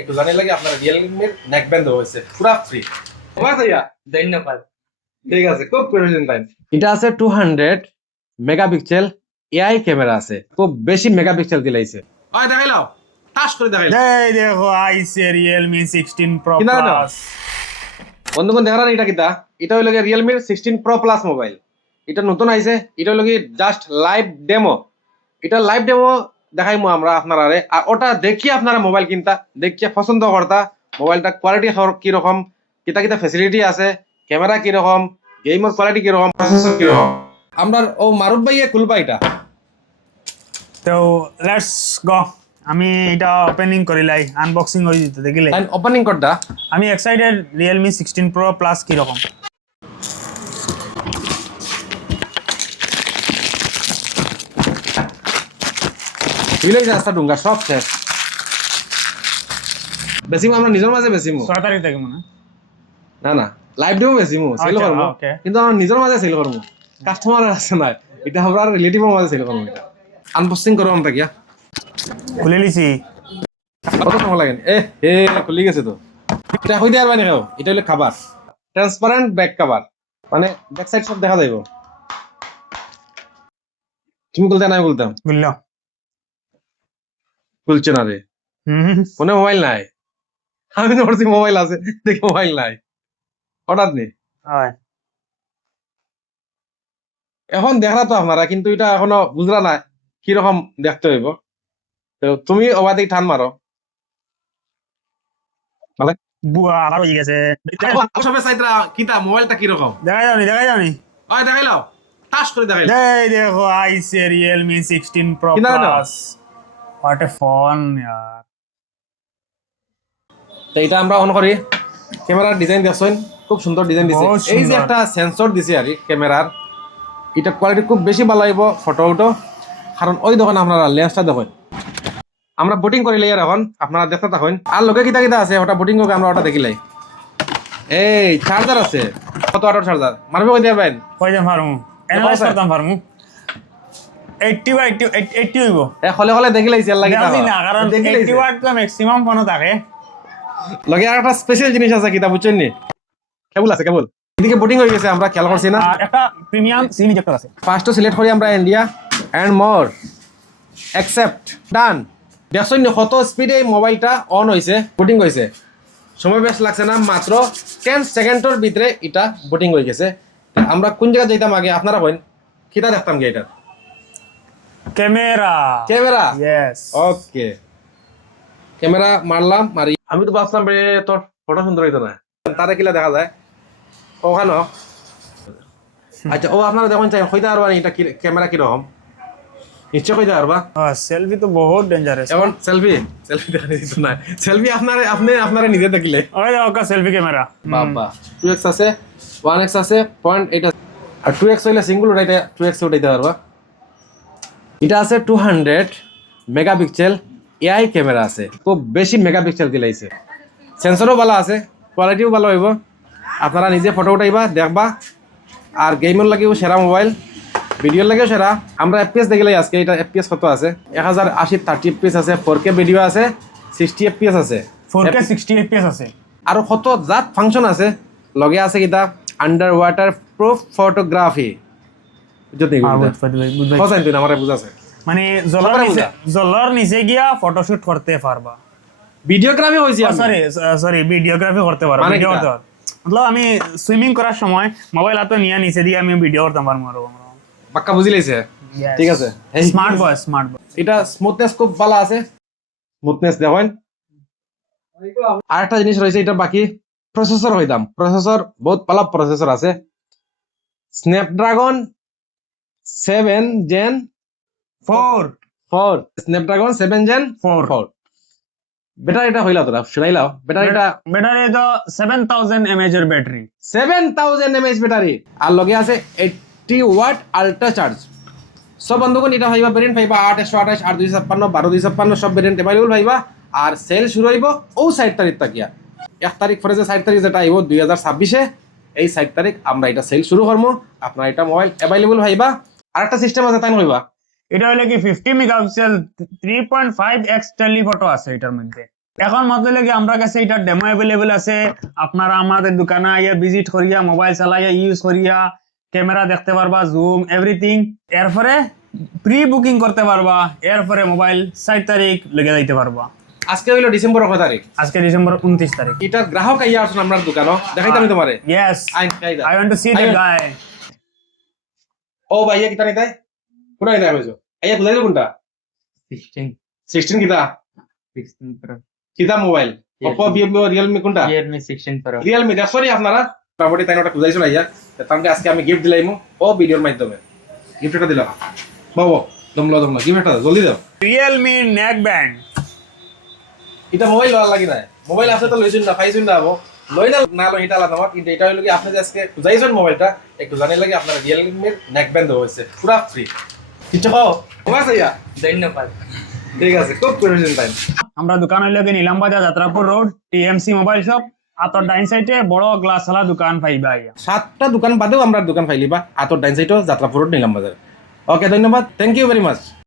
একটু জানি লাগে আপনার রিয়েলমির নেক ব্যান্ড হয়েছে পুরা ফ্রি। ভাইয়া ধন্যবাদ। ঠিক আছে, খুব প্রয়োজন টাইম। এটা আছে 200 মেগাপিক্সেল এআই ক্যামেরা আছে, খুব বেশি মেগাপিক্সেল দিলাইছে। ওই দেখাইলাও, টাচ করে দেখাইলাও। এই দেখো আইসে Realme 16 Pro কিনা না Plus। বন্ধুগণ দেখারা এটা কিতা, এটা হইলো রিয়েলমির 16 Pro Plus মোবাইল। এটা নতুন আইছে, এটা হইলো জাস্ট লাইভ ডেমো। এটা লাইভ ডেমো দেখাইমু আমরা আপনারা, আর ওটা দেখি আপনারা মোবাইল কিনতা, দেখিয়ে পছন্দ করতা মোবাইলটা কোয়ালিটি কিরকম, কিতা কিতা ফ্যাসিলিটি আছে, ক্যামেরা কিরকম, গেমের কোয়ালিটি কিরকম, প্রসেসর কিরকম। আমরা ও মারুফ ভাইয়া খুলবা এটা। তো লেটস গো, আমি এটা ওপেনিং করিলাই, আনবক্সিং হই দিতে দেখিলে ওপেনিং করটা। আমি এক্সাইটেড Realme 16 Pro Plus কি রকম। এগুলো রাস্তা ডুঙ্গা সব শেষ। বেশি আমরা নিজের মাঝে বেশিমু 6 তারিখ থেকে মনে না না লাইভ ডেমো বেশিমু সেল আচ্ছা, করবো, okay. কিন্তু আমরা নিজের মাঝে সেল করবো, কাস্টমার আছে না, এটা আমরা রিলেটিভের মাঝে সেল করবো। এটা আনবক্সিং করবো আমরা গিয়া, খুলে লিছি। কত সময় লাগে? এ খুলি গেছে তো। এটা হইতে পারবা না, এটা হলো খাবার, ট্রান্সপারেন্ট ব্যাক কভার, মানে ব্যাক সাইড সব দেখা যাইব। তুমি বলতে না, আমি বলতাম বুঝলো? খুলছে না রে, ফোনে মোবাইল নাই। আমি তো বলছি মোবাইল আছে, দেখি মোবাইল নাই, হঠাৎ নেই। হয় এখন দেখলা তো আপনারা, কিন্তু এটা এখনো বুঝলা না কিরকম দেখতে হইব। তো তুমি ওবাদিক ঠান মারো। বুয়া আবার হয়ে গেছে। সবে সাইডরা কিতা মোবাইলটা কিরকম দেখা যাওনি। ওই দেখাইলাও, টাচ করে দেখাইলাও। এই দেখো আইসে Realme 16 Pro কিনা না? Plus। হোয়াট এ ফোন यार। তো এটা আমরা অন করি। ক্যামেরার ডিজাইন দেখছেন, খুব সুন্দর ডিজাইন দিছে। বহুত এই যে সুন্দর। একটা সেন্সর দিছে আর ক্যামেরার, এটা কোয়ালিটি খুব বেশি ভালো হইব ফটো উটো। কারণ ওই দেখুন আপনারা লেন্সটা দেখুন, আমরা বুটিং করিলে এখন আপনারা দেখতে থাকুন। আর লগে কিতা কিতা আছে ওটা বুটিং করে আমরা ওটা দেখিলাই। এই চার্জার আছে, কত ওয়াটের চার্জার মারবে কই দিবেন? কয়জন পারমু এনালাইজ করতাম পারমু 80 বা 80 হইব। হলে হলে দেখিলাইছি আর লাগি দেখি না, কারণ 80 ওয়াট তো ম্যাক্সিমাম ফোন থাকে। লগে আর একটা স্পেশাল জিনিস আছে, কিতা বুঝছেন নি? কেবল আছে, কেবল এদিকে বুটিং হয়ে গেছে, আমরা খেয়াল করছি না। আর একটা প্রিমিয়াম সিম ইজেক্টর আছে। ফার্স্ট সিলেক্ট করি আমরা ইন্ডিয়া এন্ড মোর অ্যাকসেপ্ট ডান। দেখছেন নি কত স্পিডে এই মোবাইলটা অন হয়েছে, বুটিং হয়েছে। সময় বেশ লাগছে না, মাত্র 10 সেকেন্ডের ভিতরে এটা বুটিং হয়ে গেছে। আমরা কোন জায়গা যাইতাম আগে আপনারা কইন, কিতা দেখতাম কি এটা? Camera. Camera, yes. Okay camera মারলাম, মারি আমি তো ভাবছিলাম রে তোর ফটো সুন্দর হইতো না, তারে কিলা দেখা যায় ওখানে। আচ্ছা ও আপনারা দেখুন চাই কইতে পারবা এটা কি ক্যামেরা কিরকম, নিশ্চয় কইতে পারবা। সেলফি তো বহুত ডেঞ্জারাস। এখন সেলফি দেখা দিত না, সেলফি আপনারা নিজে দেখলে। ওই দেখো সেলফি ক্যামেরা। বাবা 2x আছে, 1x আছে, 0.8 আছে, আর 2x হইলে সিঙ্গেল উঠাইতে 2x উঠাইতে পারবা। এটা আছে 200 মেগাপিক্সেল এআই ক্যামেরা আছে, খুব বেশি মেগাপিক্সেল দিলাইছে। সেন্সরও ভালো আছে, কোয়ালিটিও ভালো হইব। আপনারা নিজে ফটো উঠাইবা দেখবা, আর গেমের লাগেও সেরা মোবাইল, ভিডিওর লাগেও সেরা। আমরা এফপিএস দেখিলাই আজকে, এটা এফপিএস কত আছে? 1080 30 এফপিএস আছে, 4K ভিডিও আছে, 60 এফপিএস আছে, 4K 60 fps আছে। আর কত জাত ফাংশন আছে। লগে আছে কিতা আন্ডার ওয়াটার প্রুফ ফটোগ্রাফি, যদি ফসাইন তুই আমারে বুঝাছে, মানে জলের নিচে গিয়া ফটোশুট করতে পারবা। ভিডিওগ্রাফি হইছে। সরি ভিডিওগ্রাফি করতে পারবা। মানে ভিডিও কিটা? করতে পারবা মতলব আমি সুইমিং করার সময় মোবাইল হাতে নিয়ে নিচে দিয়ে আমি ভিডিও করতাম পারবো। পাক্কা বুঝিলাইছে, ঠিক আছে। Smart boy. এটা স্মুথনেস খুব ভালো আছে, স্মুথনেস দেখেন। আর একটা জিনিস রয়েছে, এটা বাকি প্রসেসর হইতাম, প্রসেসর বহুত ভালো প্রসেসর আছে। Snapdragon 7 gen 4, Snapdragon 7 gen 4। ব্যাটারিটা হইলা তোরা শুনাইলাও, ব্যাটারিটা তো 7000 mAh এর ব্যাটারি, 7000 mAh ব্যাটারি, আর লগে আছে 80 ওয়াট আল্ট্রা চার্জ। সব বন্ধুগণ এটা ভাইবা ভেরিয়েন্ট ভাইবা 8 128 8 256 12 256 সব ভেরিয়েন্ট अवेलेबल ভাইবা। আর সেল শুরু হইব ও 60 তারিখ তাকিয়া, 1 তারিখ পরে যে 60 তারিখ যেটা আইব 2026 এই 60 তারিখ আমরা এটা সেল শুরু করবো। আপনার এটা মোবাইল अवेलेबल ভাইবা। আর একটা সিস্টেম আছে তাই হইবা, এটা হলো কি 50 মেগাপিক্সেল 3.5x টেলিফটো আছে এটার মধ্যে। এখন মাত্র লাগে আমরা কাছে এটা ডেমো অ্যাভেলেবল আছে, আপনারা আমাদের দোকানে আইয়া ভিজিট করিয়া মোবাইল চালাইয়া ইউজ করিয়া ক্যামেরা দেখতে পারবা, জুম এভরিথিং। এরপরে প্রি বুকিং করতে পারবা, এরপরে মোবাইল 4 তারিখ লেগে যাইতে পারবা। আজকে হইলো ডিসেম্বর কত তারিখ? আজকে ডিসেম্বর 29 তারিখ। এটা গ্রাহক আইয়া আসুন আপনার দোকানও দেখাইতে আমি তোমারে। ইয়েস, আইন কাইদা I want to see the guy. ও ভাইয়া কিতা নিতাই কোনা নিতাই কইছো আইয়া বুঝাইলো কোনটা 16 কিতা 16 Pro, কিতা মোবাইল Oppo Vivo Realme কোনটা Realme 16 Pro। Realme দেখছনি আপনারা মোটামুটি তাই ওটা বুঝাইছো আইয়া তাহলে আজকে আমি গিফট দিলাইমু ও ভিডিওর মাধ্যমে গিফটটা দিলাম বাবু দমলো গিফটটা জলদি দাও। Realme neck band. এটা মোবাইল লওয়ার লাগি না, মোবাইল আছে তো লইছুন না পাইছুন না আবো লই না না লই এটা আলাদা কিন্তু এটা হইলো কি আপনি যে আজকে বুঝাইছেন মোবাইলটা একটু জানাই লাগে আপনার রিয়েলমির নেক ব্যান্ড হইছে পুরা ফ্রি কিছু খাও ওয়াস আইয়া ধন্যবাদ। ঠিক আছে খুব প্রয়োজন টাইম। আমরা দোকান হইলো কি Nilambazar Jatrapur road TMC mobile shop, আতর ডাইন সাইডে বড় গ্লাস ওয়ালা দোকান পাইবা। 7টা দোকান বাদেও আমরা দোকান পাইলিবা আতর ডাইন সাইডও যাত্রাপুর নিলাম বাজার। ওকে ধন্যবাদ, থ্যাংক ইউ ভেরি মাচ।